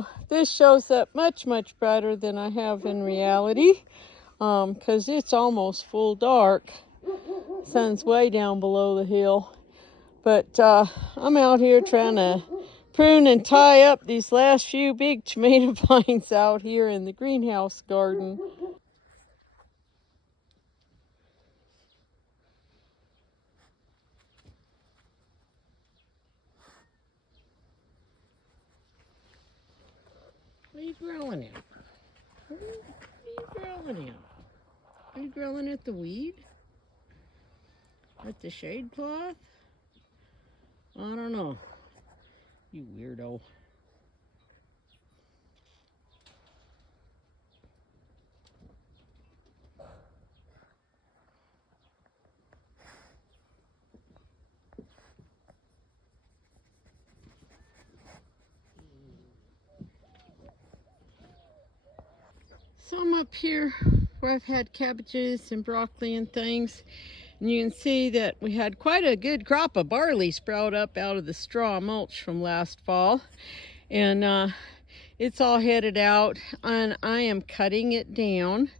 So this shows up much, much brighter than I have in reality, because it's almost full dark. Sun's way down below the hill. But I'm out here trying to prune and tie up these last few big tomato vines out here in the greenhouse garden. What are you growling at? What are you growling at? Are you growling at the weed? At the shade cloth? I don't know. You weirdo. So I'm up here where I've had cabbages and broccoli and things. And you can see that we had quite a good crop of barley sprout up out of the straw mulch from last fall. And it's all headed out, and I am cutting it down.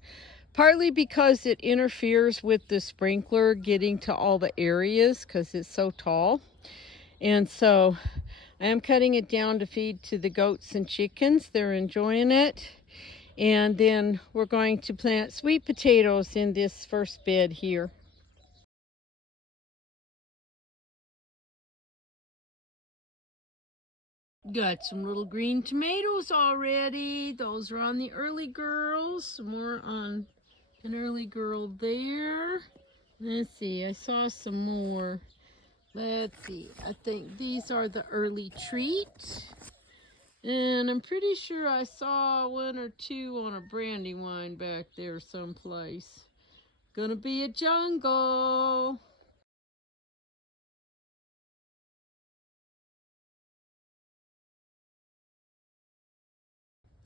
Partly because it interferes with the sprinkler getting to all the areas because it's so tall. And so I am cutting it down to feed to the goats and chickens. They're enjoying it. And then we're going to plant sweet potatoes in this first bed here. Got some little green tomatoes already. Those are on the early girls. Some more on an early girl there. Let's see, I saw some more. Let's see, I think these are the early treat. And I'm pretty sure I saw one or two on a Brandywine back there someplace. Gonna be a jungle.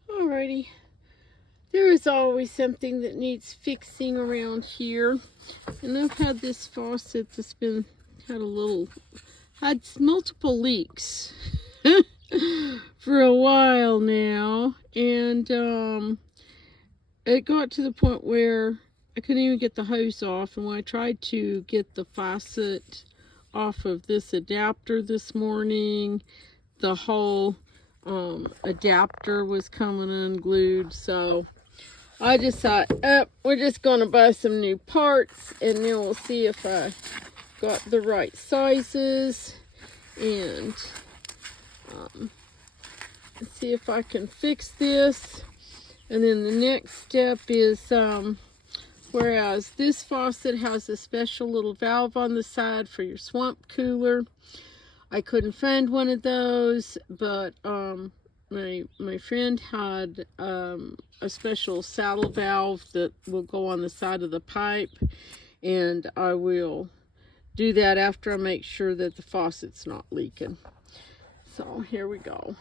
Alrighty. There is always something that needs fixing around here. And I've had this faucet that's had multiple leaks for a while now. And it got to the point where I couldn't even get the hose off. And when I tried to get the faucet off of this adapter this morning, the whole adapter was coming unglued. So I just thought, we're just gonna buy some new parts, and then we'll see if I got the right sizes, and see if I can fix this. And then the next step is, whereas this faucet has a special little valve on the side for your swamp cooler, I couldn't find one of those, but my friend had a special saddle valve that will go on the side of the pipe, and I will do that after I make sure that the faucet's not leaking. So here we go.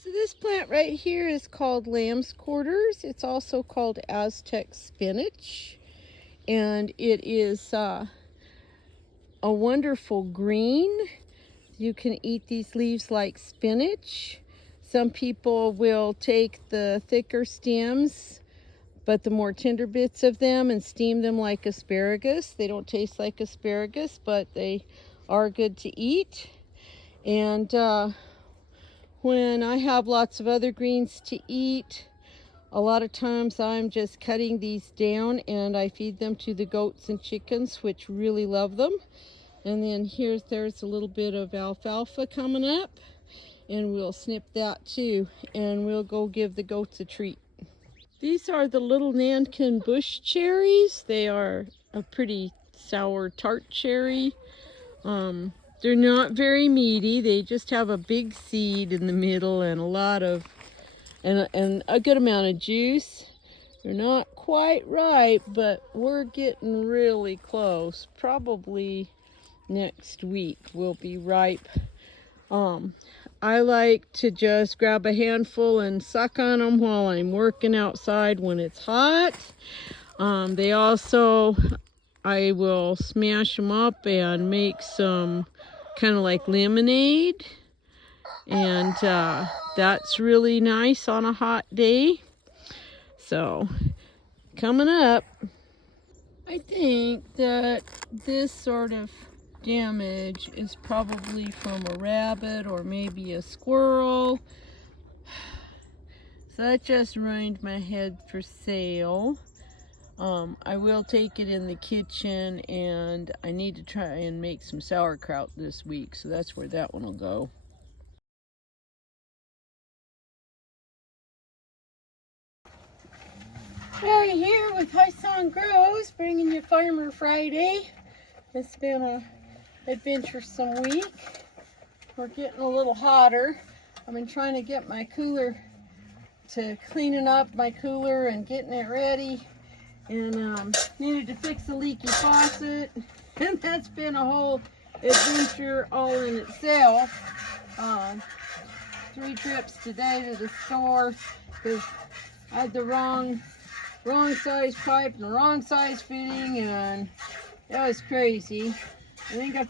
So this plant right here is called lamb's quarters. It's also called Aztec spinach, and it is a wonderful green. You can eat these leaves like spinach. Some people will take the thicker stems, but the more tender bits of them, and steam them like asparagus. They don't taste like asparagus, but they are good to eat. And when I have lots of other greens to eat, a lot of times I'm just cutting these down and I feed them to the goats and chickens, which really love them. And then there's a little bit of alfalfa coming up, and we'll snip that too, and we'll go give the goats a treat. These are the little Nankin bush cherries. They are a pretty sour tart cherry. They're not very meaty. They just have a big seed in the middle and a good amount of juice. They're not quite ripe, but we're getting really close. Probably next week will be ripe. I like to just grab a handful and suck on them while I'm working outside when it's hot. I will smash them up and make some kind of like lemonade. And that's really nice on a hot day. So coming up, I think that this sort of damage is probably from a rabbit or maybe a squirrel. So that just ruined my head for sale. I will take it in the kitchen, and I need to try and make some sauerkraut this week, so that's where that one will go. Right here with Hyson Grows, bringing you Farmer Friday. It's been an adventuresome week. We're getting a little hotter. I've been trying to get my cooler cleaning up my cooler and getting it ready, and needed to fix a leaky faucet, and that's been a whole adventure all in itself. 3 trips today to the store because I had the wrong size pipe and the wrong size fitting, and that was crazy. I think I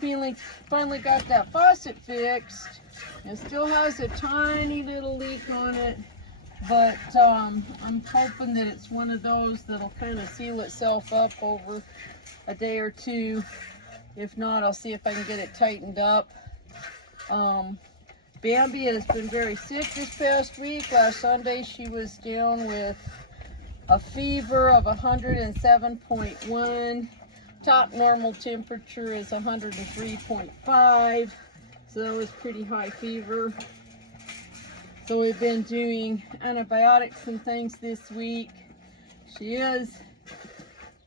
finally got that faucet fixed. It still has a tiny little leak on it, but I'm hoping that it's one of those that'll kind of seal itself up over a day or two. If not, I'll see if I can get it tightened up. Bambi has been very sick this past week. Last Sunday she was down with a fever of 107.1. Top normal temperature is 103.5. So that was pretty high fever. So we've been doing antibiotics and things this week. She is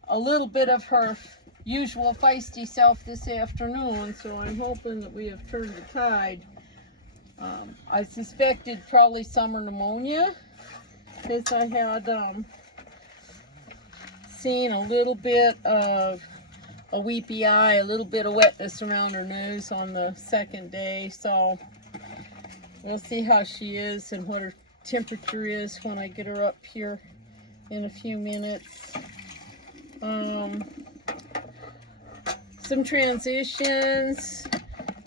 a little bit of her usual feisty self this afternoon, so I'm hoping that we have turned the tide. I suspected probably summer pneumonia because I had seen a little bit of a weepy eye, a little bit of wetness around her nose on the second day, so we'll see how she is and what her temperature is when I get her up here in a few minutes. Some transitions.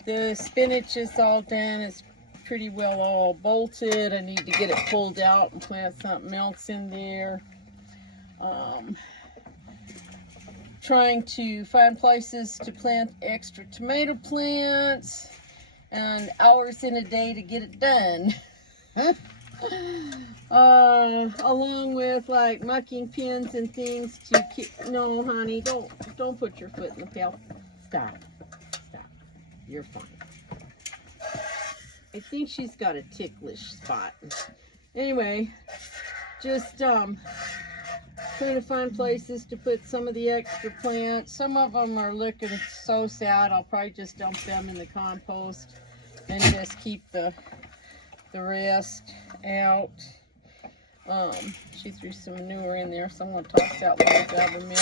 The spinach is all done. It's pretty well all bolted. I need to get it pulled out and plant something else in there. Trying to find places to plant extra tomato plants, and hours in a day to get it done. Along with like mucking pins and things to keep. No, honey, don't put your foot in the pail. Stop. You're fine. I think she's got a ticklish spot. Anyway, just trying to find places to put some of the extra plants. Some of them are looking so sad. I'll probably just dump them in the compost and just keep the rest out. She threw some manure in there, so I'm going to toss that little dab of milk.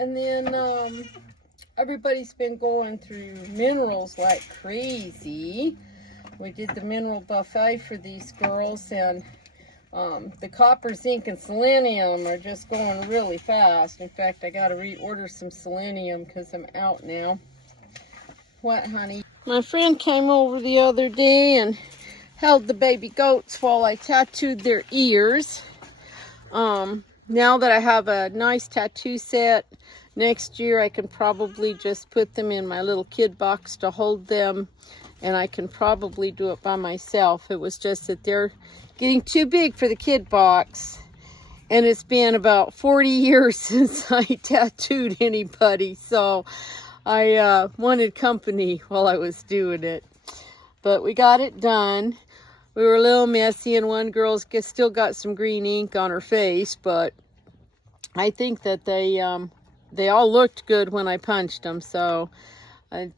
And then everybody's been going through minerals like crazy. We did the mineral buffet for these girls, and the copper, zinc, and selenium are just going really fast. In fact, I got to reorder some selenium because I'm out now. What, honey? My friend came over the other day and held the baby goats while I tattooed their ears. Now that I have a nice tattoo set, next year I can probably just put them in my little kid box to hold them, and I can probably do it by myself. It was just that they're getting too big for the kid box, and it's been about 40 years since I tattooed anybody, so I wanted company while I was doing it. But we got it done. We were a little messy, and one girl's still got some green ink on her face, but I think that they all looked good when I punched them, so I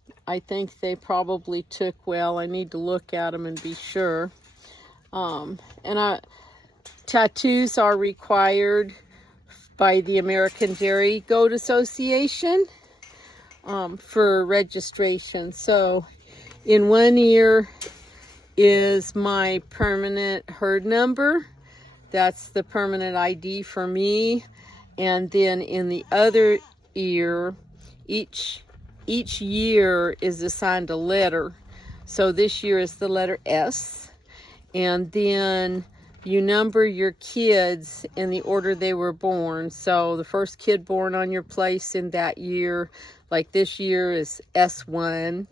think they probably took well. I need to look at them and be sure. Tattoos are required by the American Dairy Goat Association for registration. So in one ear is my permanent herd number. That's the permanent ID for me. And then in the other ear, each each year is assigned a letter. So this year is the letter S. And then you number your kids in the order they were born. So the first kid born on your place in that year, like this year, is S1.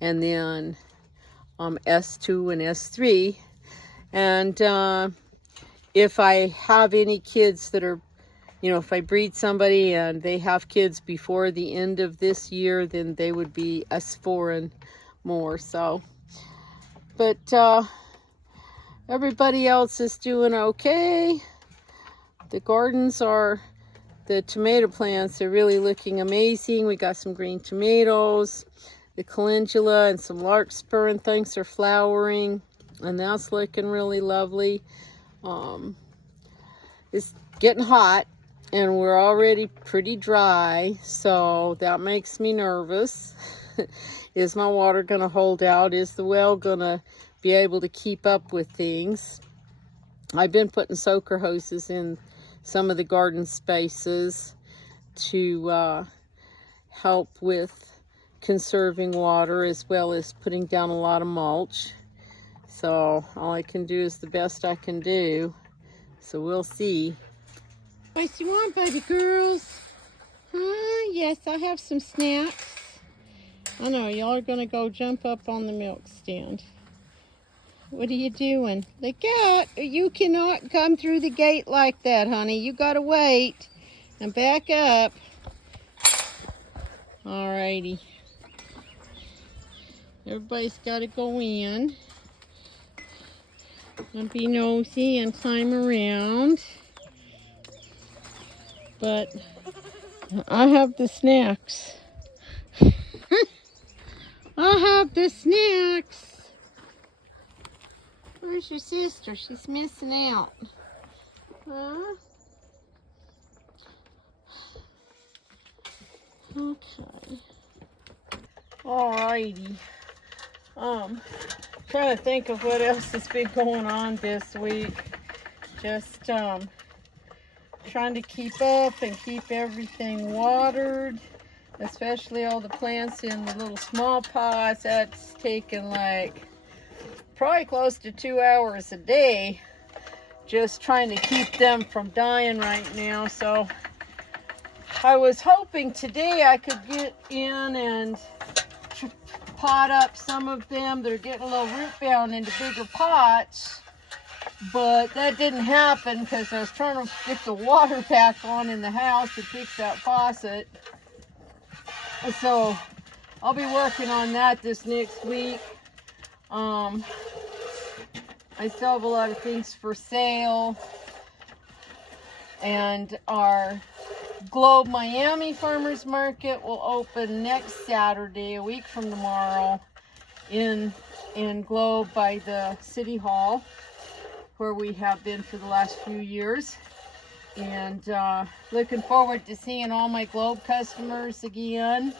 And then S2 and S3. And if I have any kids that are, you know, if I breed somebody and they have kids before the end of this year, then they would be S4 and more. So, but everybody else is doing okay. The gardens are, the tomato plants are really looking amazing. We got some green tomatoes. The calendula and some larkspur and things are flowering, and that's looking really lovely. It's getting hot and we're already pretty dry, so that makes me nervous. Is my water going to hold out? Is the well going to be able to keep up with things? I've been putting soaker hoses in some of the garden spaces to help with conserving water, as well as putting down a lot of mulch. So all I can do is the best I can do. So we'll see. What you want, baby girls? Huh? Yes, I have some snacks. I know, y'all are going to go jump up on the milk stand. What are you doing? Look out. You cannot come through the gate like that, honey. You got to wait and back up. Alrighty. Everybody's got to go in. Don't be nosy and climb around. But I have the snacks. I have the snacks. Where's your sister? She's missing out. Huh? Okay. Alrighty. Trying to think of what else has been going on this week. Just trying to keep up and keep everything watered, especially all the plants in the little small pots. That's taken like probably close to 2 hours a day, just trying to keep them from dying right now. So I was hoping today I could get in and pot up some of them. They're getting a little root bound into bigger pots, but that didn't happen because I was trying to get the water back on in the house to fix that faucet. So I'll be working on that this next week. I still have a lot of things for sale, and our Globe Miami Farmers Market will open next Saturday, a week from tomorrow, in Globe by the City Hall, where we have been for the last few years. And looking forward to seeing all my Globe customers again.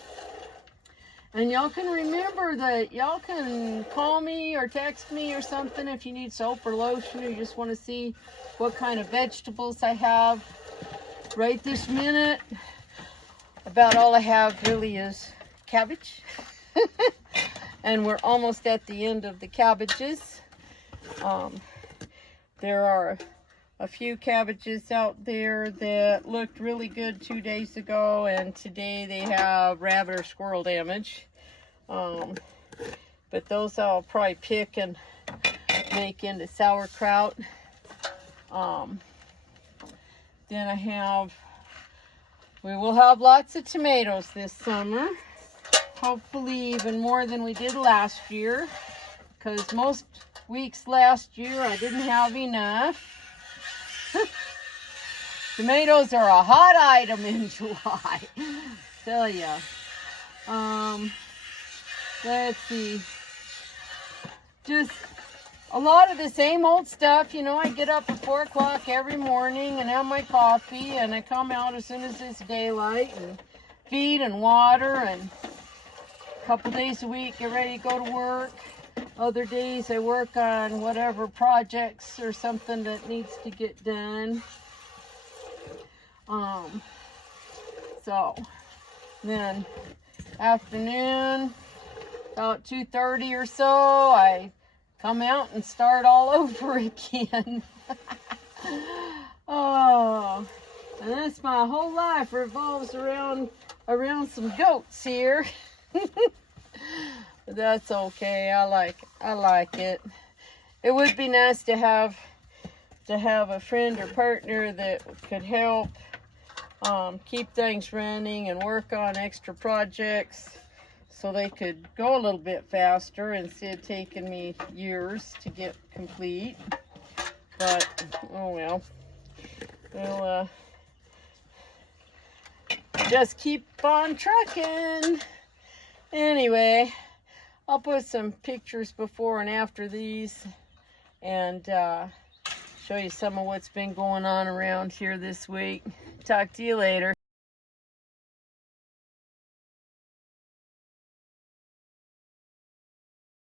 And y'all can remember that y'all can call me or text me or something if you need soap or lotion, or you just want to see what kind of vegetables I have. Right this minute, about all I have really is cabbage. And we're almost at the end of the cabbages. There are a few cabbages out there that looked really good 2 days ago, and today they have rabbit or squirrel damage. But those I'll probably pick and make into sauerkraut. Then we will have lots of tomatoes this summer. Hopefully even more than we did last year, because most weeks last year I didn't have enough. Tomatoes are a hot item in July, tell ya. Let's see. Just a lot of the same old stuff. You know, I get up at 4 o'clock every morning and have my coffee, and I come out as soon as it's daylight and feed and water, and a couple days a week get ready to go to work. Other days I work on whatever projects or something that needs to get done. So then afternoon, about 2:30 or so, I come out and start all over again. Oh, and that's my whole life revolves around some goats here. But that's okay. I like it. It would be nice to have a friend or partner that could help keep things running and work on extra projects so they could go a little bit faster instead of taking me years to get complete. But oh well. We'll just keep on trucking. Anyway, I'll put some pictures before and after these and show you some of what's been going on around here this week. Talk to you later.